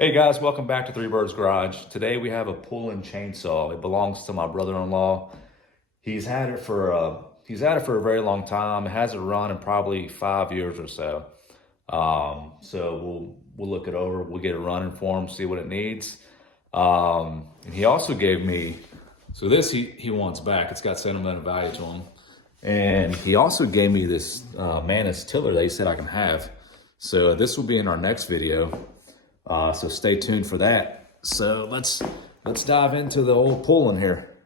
Hey guys, welcome back to Three Birds Garage. Today we have a Poulan chainsaw. It belongs to my brother-in-law. He's had it for a very long time. It hasn't run in probably 5 years or so. So we'll look it over. We'll get it running for him, see what it needs. And he also gave me this he wants back. It's got sentimental value to him. And he also gave me this Manus tiller that he said I can have. So this will be in our next video. So stay tuned for that. So let's dive into the old Poulan here.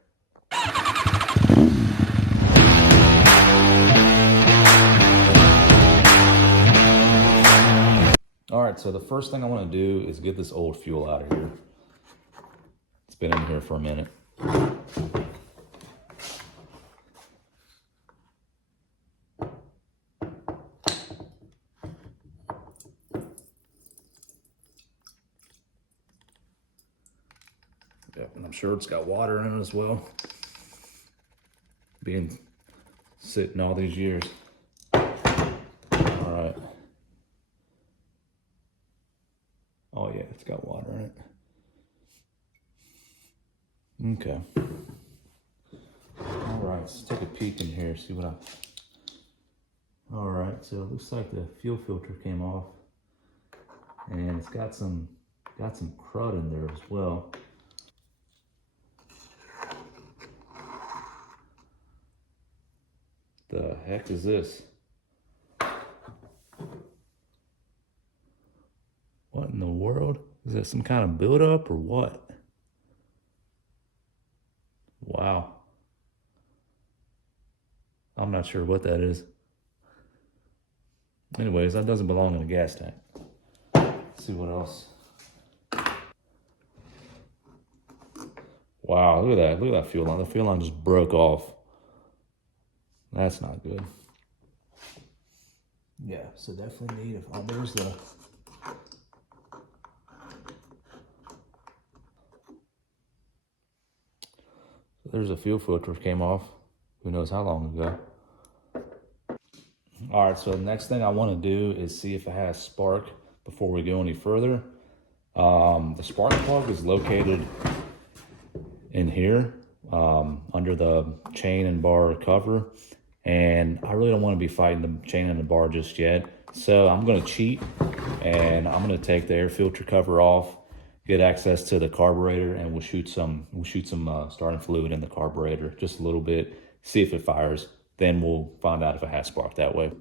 All right, so the first thing I want to do is get this old fuel out of here. It's been in here for a minute. Yep, and I'm sure it's got water in it as well. Being sitting all these years. All right. Oh yeah, it's got water in it. Okay. All right, let's take a peek in here, see what all right, so it looks like the fuel filter came off, and it's got some crud in there as well. The heck is this? What in the world? Is that some kind of buildup or what? Wow. I'm not sure what that is. Anyways, that doesn't belong in a gas tank. Let's see what else. Wow, look at that. Look at that fuel line. The fuel line just broke off. That's not good. Yeah, so definitely need there's a fuel filter came off. Who knows how long ago. All right, so the next thing I want to do is see if it has spark before we go any further. The spark plug is located in here under the chain and bar cover, and I really don't want to be fighting the chain and the bar just yet. So I'm going to cheat, and I'm going to take the air filter cover off, get access to the carburetor, and we'll shoot some starting fluid in the carburetor, just a little bit, see if it fires. Then we'll find out if it has spark that way.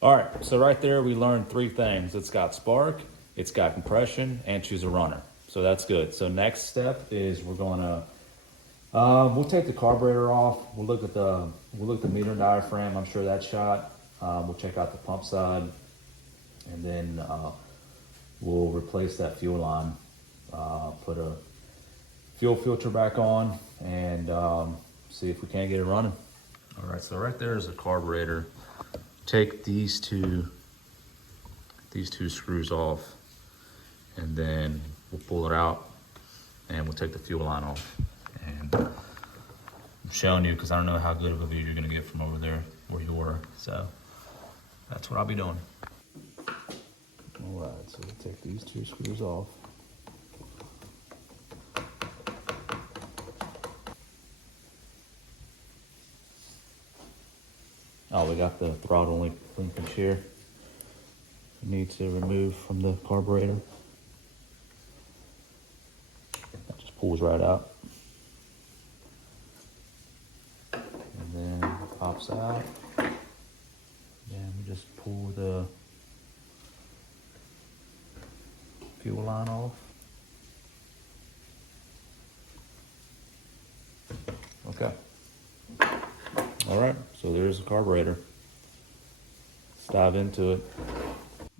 All right, so right there we learned three things. It's got spark, it's got compression, and she's a runner. So that's good. So next step is we're gonna we'll take the carburetor off. We'll look at the meter diaphragm. I'm sure that's shot. We'll check out the pump side, and then we'll replace that fuel line. Put a fuel filter back on, and see if we can't get it running. All right, so right there is a carburetor. Take these two screws off, and then we'll pull it out, and we'll take the fuel line off. And I'm showing you because I don't know how good of a view you're gonna get from over there where you were. So that's what I'll be doing. All right, so we'll take these two screws off. Oh, we got the throttle linkage here. Need to remove from the carburetor. That just pulls right out. And then it pops out. Then we just pull the fuel line off. Okay. All right, so there's the carburetor. Let's dive into it.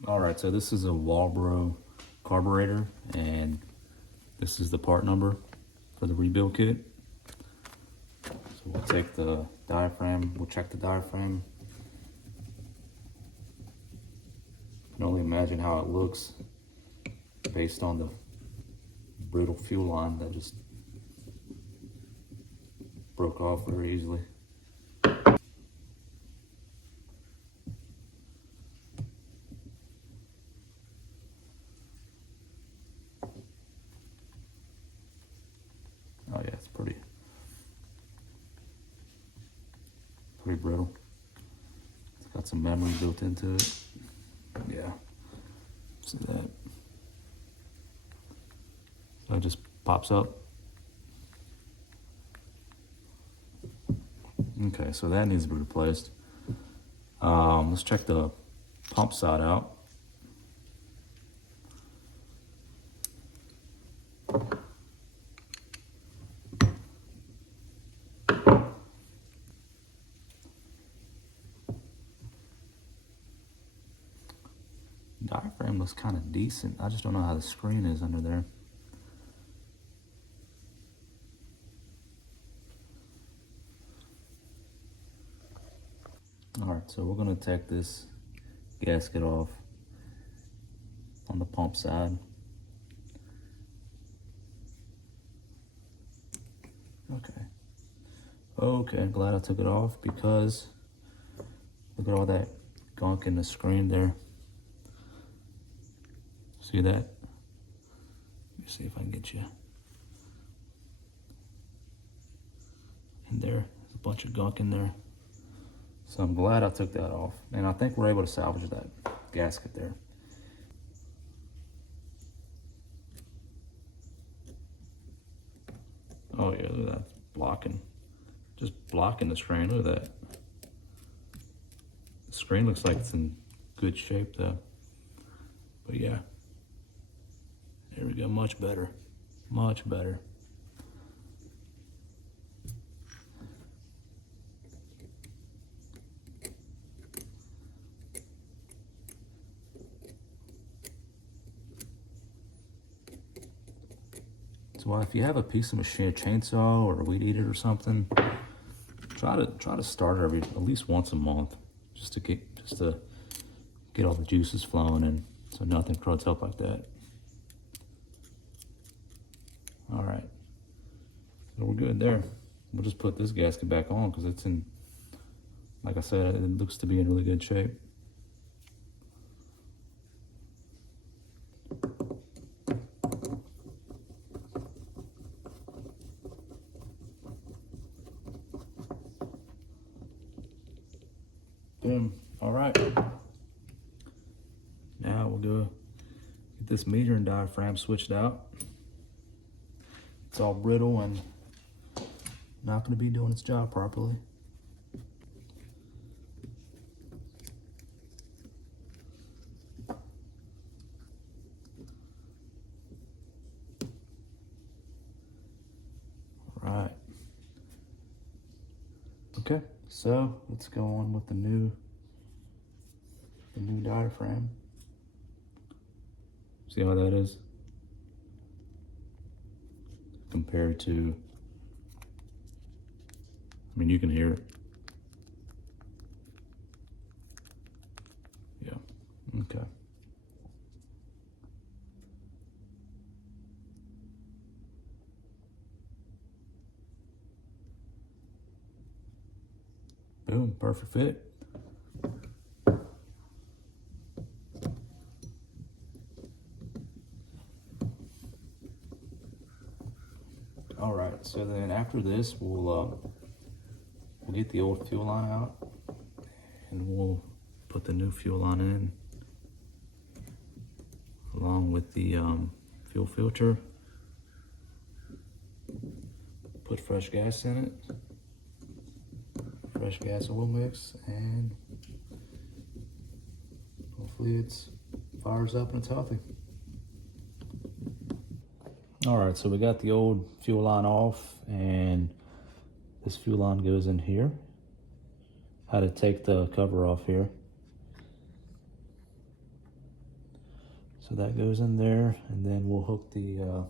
All right, so this is a Walbro carburetor, and this is the part number for the rebuild kit. So we'll take the diaphragm, we'll check the diaphragm. I can only imagine how it looks based on the brittle fuel line that just broke off very easily. Oh yeah, it's pretty brittle. It's got some memory built into it. Yeah, see that? So it just pops up. Okay, so that needs to be replaced. Let's check the pump side out. Diaphragm looks kind of decent. I just don't know how the screen is under there. All right, so we're gonna take this gasket off on the pump side. Okay, glad I took it off because look at all that gunk in the screen there. See that? Let me see if I can get you in there. There's a bunch of gunk in there. So I'm glad I took that off. And I think we're able to salvage that gasket there. Oh yeah, look at that, blocking. Just blocking the screen, look at that. The screen looks like it's in good shape though. But yeah, there we go, much better, much better. So if you have a piece of machine, a chainsaw or a weed eater or something, try to start it at least once a month, just to get all the juices flowing and so nothing cruds up like that. All right, so we're good there. We'll just put this gasket back on because it's in, like I said, it looks to be in really good shape. Boom. All right. Now we'll go get this meter and diaphragm switched out. It's all brittle and not going to be doing its job properly. All right. Okay, so let's go on with the new diaphragm. See how that is compared to, I mean, you can hear it. Yeah, okay. Boom, perfect fit. All right, so then after this, we'll get the old fuel line out and we'll put the new fuel line in along with the fuel filter. Put fresh gas in it. Fresh gas oil mix, and hopefully it's fires up and it's healthy. All right, so we got the old fuel line off and this fuel line goes in here. How to take the cover off here. So that goes in there, and then we'll hook the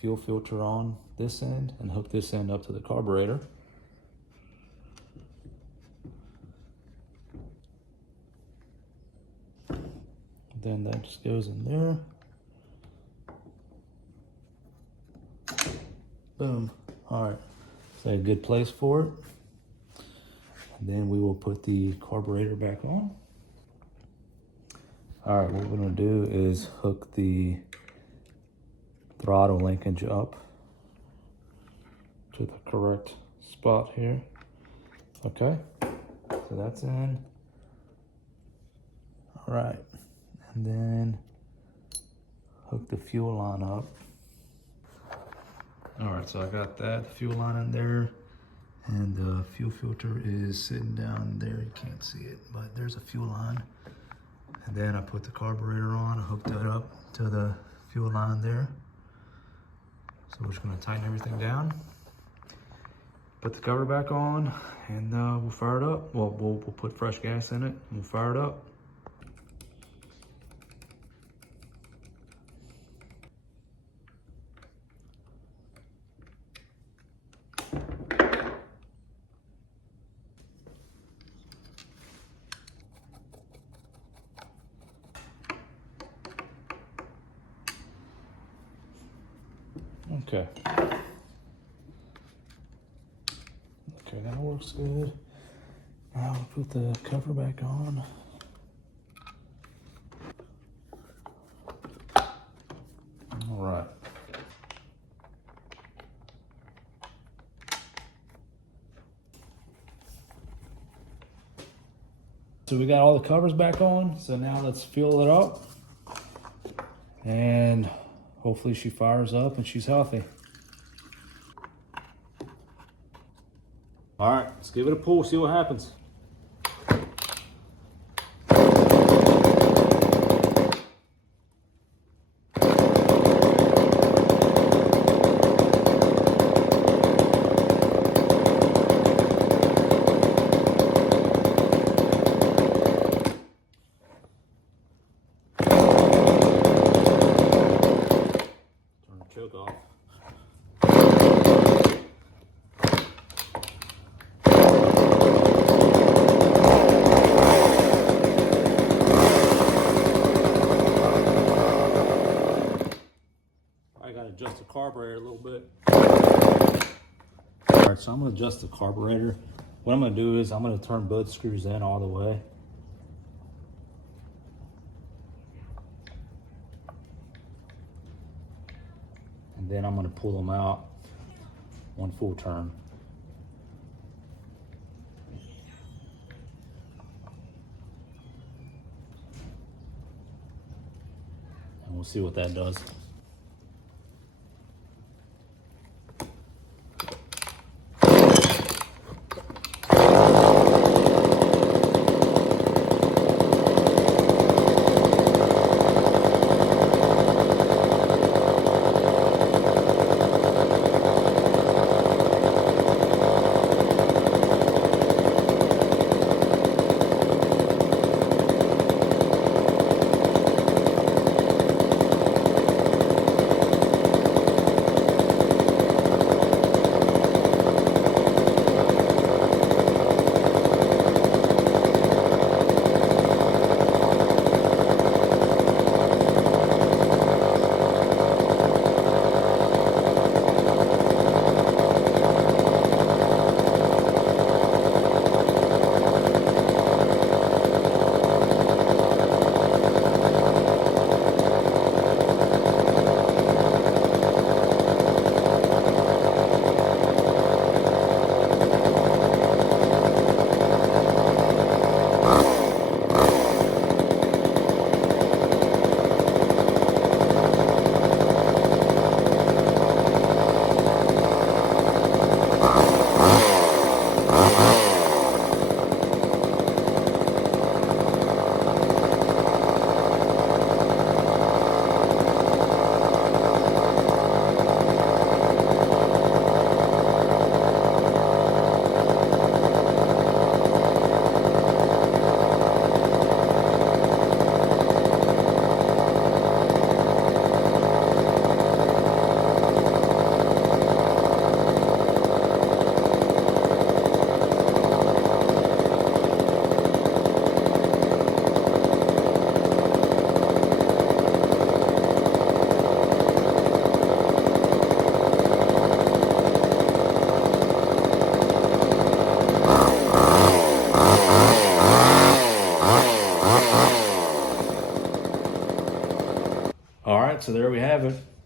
fuel filter on this end and hook this end up to the carburetor. Then that just goes in there. Boom. All right, so a good place for it. And then we will put the carburetor back on. All right, what we're gonna do is hook the throttle linkage up to the correct spot here. Okay, so that's in. All right, and then hook the fuel line up. All right, so I got that fuel line in there, and the fuel filter is sitting down there. You can't see it, but there's a fuel line. And then I put the carburetor on, I hooked it up to the fuel line there. So we're just gonna tighten everything down, put the cover back on, and we'll fire it up. Well, we'll put fresh gas in it, and we'll fire it up. Okay. Okay, that works good. Now we'll put the cover back on. All right. So we got all the covers back on. So now let's fuel it up. And hopefully she fires up and she's healthy. All right, let's give it a pull, see what happens. Turn the choke off. Adjust the carburetor a little bit. All right, so I'm gonna adjust the carburetor. What I'm gonna do is I'm gonna turn both screws in all the way. And then I'm gonna pull them out one full turn. And we'll see what that does.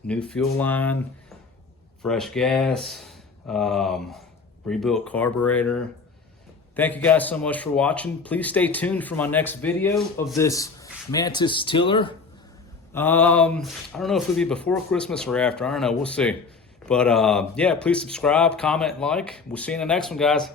new fuel line, fresh gas, rebuilt carburetor. Thank you guys so much for watching. Please stay tuned for my next video of this Mantis tiller. I don't know if it'll be before Christmas or after. I don't know. We'll see. But yeah, please subscribe, comment, like. We'll see you in the next one, guys.